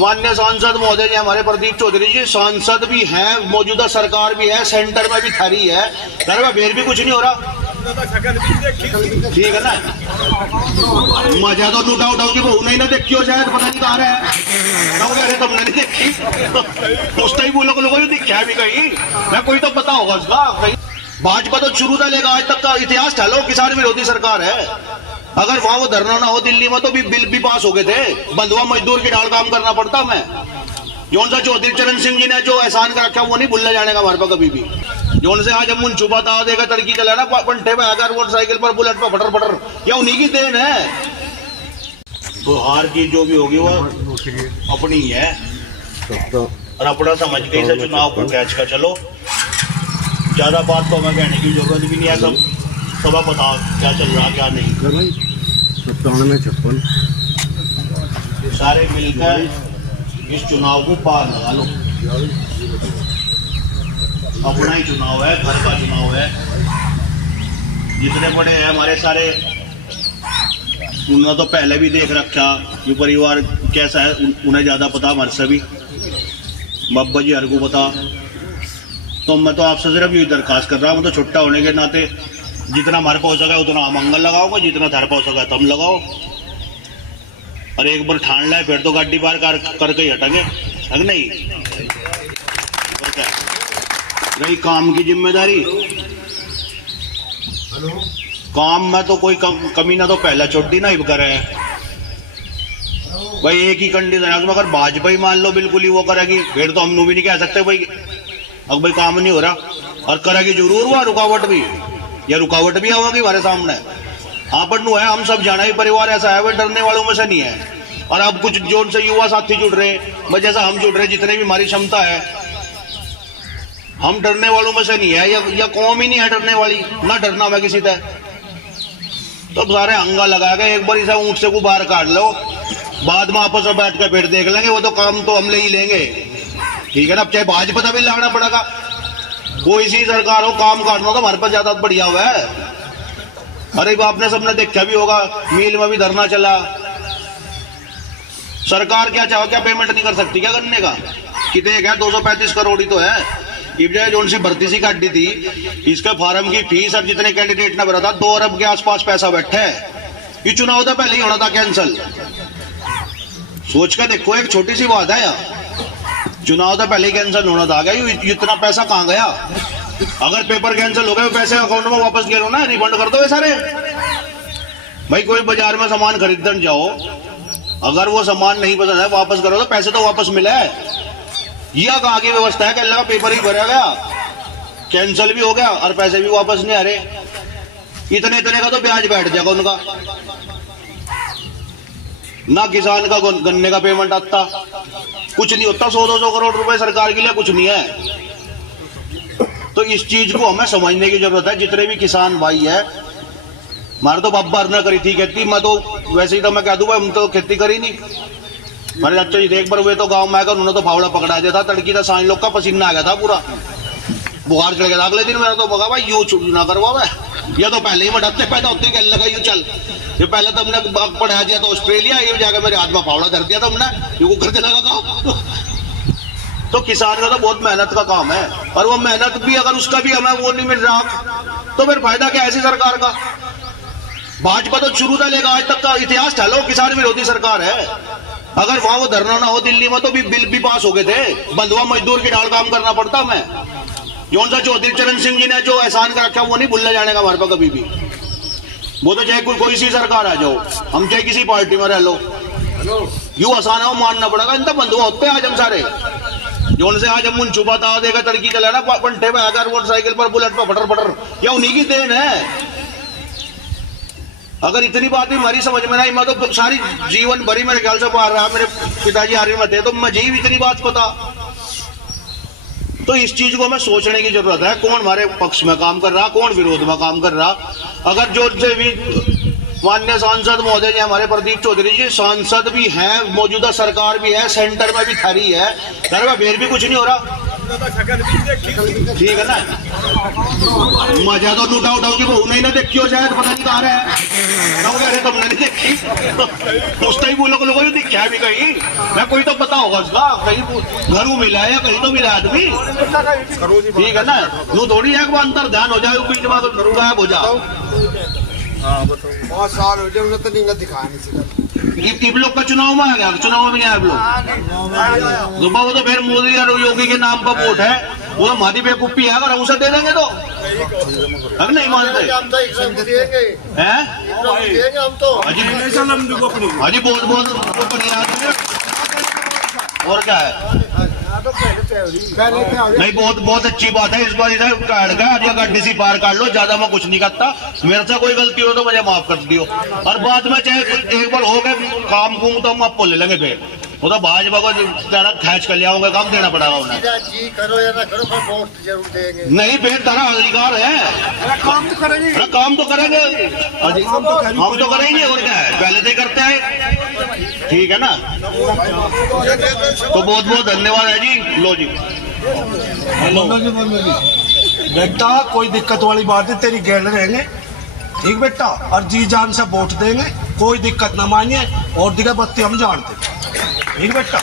माननीय सांसद महोदय जी, हमारे प्रदीप चौधरी जी सांसद भी हैं, मौजूदा सरकार भी है, सेंटर में भी खड़ी है, घर में फिर भी कुछ नहीं हो रहा। ठीक है ना, मजा तो लूटा उठाओ की बहू नहीं ना देखी हो, शायद पता नहीं कहा रहा है, तुमने नहीं देखी उस टाइम बोलो लोगों ने दिखा भी कहीं, मैं कोई तो पता होगा उसका कहीं। भाजपा तो शुरू से लेकर आज तक का इतिहास ठालो किसान विरोधी सरकार है। अगर वहां वो धरना ना हो दिल्ली में तो भी बिल भी पास हो गए थे, बंधुआ मजदूर की डाल काम करना पड़ता। मैं जौन सा चौधरी चरण सिंह जी ने जो एहसान कर रखा वो नहीं भूलने जाने का हमारे पास कभी भी। जौन से आज हम उन छुपा था देगा तरक्की चला ना पंठे में अगर मोटरसाइकिल पर बुलेट पर फटर फटर, या उन्हीं की देन है। तो हार की जो भी होगी वो अपनी है, और अपना समझ के इसे चुनाव को कैच का चलो। ज्यादा बात तो हमें कहने की जरूरत भी नहीं है, सब सबा पता क्या चल रहा क्या नहीं। 57-56 सारे मिलकर इस चुनाव को पार लगा लो। अपना ही चुनाव है, घर का चुनाव है। जितने बड़े हैं हमारे सारे, उन्होंने तो पहले भी देख रखा कि परिवार कैसा है, उन्हें ज्यादा पता हमारे से भी, बाबा जी हर को पता। तो मैं तो आपसे सिर्फ यही दरखास्त कर रहा हूँ, तो छुट्टा होने के नाते जितना हमारे पास हो सका उतना हम अंगल लगाओगे, जितना थारे पास हो सका तुम लगाओ। और एक बार ठान लाए फिर तो गाड़ी पार करके ही हटेंगे, है नहीं? रही काम की जिम्मेदारी, काम में तो कोई कमी ना तो पहले छोटी ना ही करे भाई। एक ही कंडीशन है, अगर भाजपा ही मान लो बिल्कुल ही वो करेगी, फिर तो हम भी नहीं कह सकते भाई अब भाई काम नहीं हो रहा। और करेगी जरूर हुआ रुकावट भी, या रुकावट भी होगी हमारे सामने। हाँ पर नु है, हम सब जाना ही परिवार ऐसा है, वो डरने वालों में से नहीं है। और अब कुछ जोन से युवा साथी जुड़ रहे, बस जैसा हम जुड़ रहे, जितने भी हमारी क्षमता है, हम डरने वालों में से नहीं है, या कौम ही नहीं है डरने वाली, ना डरना हमें किसी से। तो सारे अंगा लगा के एक बार इसे ऊंट से को बाहर काट लो, बाद में आपस में बैठ कर फिर देख लेंगे, वो तो काम तो हम ले ही लेंगे। ठीक है ना, अब चाहे भाजपा भी लड़ना पड़ेगा, कोई सी सरकार हो, काम काटना तो हमारे पास ज्यादा बढ़िया हुआ है। अरे आपने सबने देखा भी होगा, मील में भी धरना चला। सरकार क्या चाहो, क्या पेमेंट नहीं कर सकती क्या करने का? कितने क्या 235 करोड़ ही तो है। ये जो सी भर्ती सी काटी थी, इसके फार्म की फीस अब जितने कैंडिडेट ने भरा था 2 अरब के आसपास पैसा बैठा है। ये चुनाव तो पहले ही होना था कैंसल। सोच कर देखो, एक छोटी सी बात है यार, चुनाव तो पहले ही कैंसिल होना था। इतना पैसा कहाँ गया? अगर पेपर कैंसिल हो गए, पैसे अकाउंट में वापस गए ना, रिफंड कर दो ये सारे। भाई कोई बाजार में सामान खरीदने जाओ, अगर वो सामान नहीं पसंद है वापस करो, तो पैसे तो वापस मिले। यह कहाँ की व्यवस्था है कि अल्लाह का पेपर ही भरा गया, कैंसिल भी हो गया और पैसे भी वापस नहीं आ रहे। इतने का तो ब्याज बैठ जाएगा उनका। ना किसान का गन्ने का पेमेंट आता, कुछ नहीं होता। 100-200 करोड़ रुपए सरकार के लिए कुछ नहीं है। तो इस चीज को हमें समझने की जरूरत है। जितने भी किसान भाई है, हमारे तो बाबा ने करी थी खेती, मैं तो वैसे ही तो मैं कह दूं भाई हम तो खेती करी नहीं। हमारे चाचा जी एक बार हुए तो गांव में आकर उन्होंने तो फावड़ा पकड़ा दिया था, तड़की था, सांझ लोग का पसीना आ गया था, पूरा बुखार चढ़ गया था। अगले दिन मेरा तो बगा भाई यूं छुट्टी ना करवा भाई, या तो पहले ही मटकते पैदा होते कहने लगा यूं चल। ये पहले तो हमने पढ़ा दिया तो ऑस्ट्रेलिया, ये जाकर मेरे हाथ में फावड़ा धर दिया था हमने, ये करते लगा गाँव। तो किसान का तो बहुत मेहनत का काम है, और वो मेहनत भी अगर उसका भी हमें वो नहीं मिल रहा तो फिर फायदा क्या ऐसी सरकार का? भाजपा तो शुरू से लेकर आज तक का इतिहास ठालो किसान विरोधी सरकार है। अगर वहां वो धरना ना हो दिल्ली में तो भी बिल भी पास हो गए थे, बंधुआ मजदूर की डाल काम करना पड़ता। मैं जौन सा चौधरी चरण सिंह जी ने जो एहसान कर रखा वो नहीं भूलने जाने का हमारे पास कभी भी। वो तो चाहे कोई सी सरकार आ जाओ, हम चाहे किसी पार्टी में रह लो, यूं आसान है वो मानना पड़ेगा। इन तो बंधुआ होते हैं आज हम सारे। जौन से आज हम उन छुपा था देगा तरक्की चला ना पंठे में अगर मोटरसाइकिल पर बुलेट पर फटर फटर, या उन्हीं की देन है। अगर इतनी बात भी हमारी समझ में नहीं, मैं तो सारी जीवन भरी मेरे ख्याल से बाहर रहा, मेरे पिताजी आर्मी में थे, तो मुझे ही इतनी बात पता। तो इस चीज को हमें सोचने की जरूरत है, कौन हमारे पक्ष में काम कर रहा, कौन विरोध में काम कर रहा। अगर जो से भी माननीय सांसद महोदय जी, हमारे प्रदीप चौधरी जी सांसद भी हैं, मौजूदा सरकार भी है, सेंटर में भी खड़ी है, घर में फिर भी कुछ नहीं हो रहा। ठीक है ना। मजा तो लूटा उठाओ की बहू नहीं ना देखी हो शायद, पता नहीं कहाँ है। तुमने नहीं देखी उसका ही बोलो लोगों ने दिखा भी कहीं, मैं कोई तो पता होगा उसका, कहीं घर में मिला है या कहीं तो मिला आदमी। ठीक है ना, वो थोड़ी एक बार अंतर ध्यान हो जाए बीच में तो गायब हो जाओ। बहुत साल हो गए तो नहीं दिखा नहीं सकता। किप लोग का चुनाव में आ गया, चुनाव में आए लोग सुबह। वो तो फिर मोदी और योगी के नाम पर वोट है, वो तो हमारी बेवकूफी है। अगर उसे दे देंगे तो हम नहीं मानते हैं। हाजी बहुत बहुत और क्या है। नहीं बहुत बहुत अच्छी बात है। इस बार इधर काट गया, गड्ढी सी पार काट लो, ज्यादा मैं कुछ नहीं करता। मेरे से कोई गलती हो तो मुझे माफ कर दियो, और बाद में चाहे एक बार हो गए काम कुम तो हम आपको ले लेंगे। फिर वो तो भाजपा को खैच कर लिया होगा, काम देना पड़ेगा उन्हें। जी करो या ना करो, पर वोट जरूर देंगे। नहीं फिर तारा अधिकार है, काम तो करेंगे, काम तो करेंगे, हम तो करेंगे और क्या है, पहले से करते हैं। ठीक है ना, तो बहुत बहुत धन्यवाद है जी। लो जी, हेलो बेटा, कोई दिक्कत वाली बात है, तेरी गैल रहेंगे ठीक बेटा, और जी जान से वोट देंगे, कोई दिक्कत ना मानिए, और दिक्कत बत्ती हम जानते ठीक बेटा।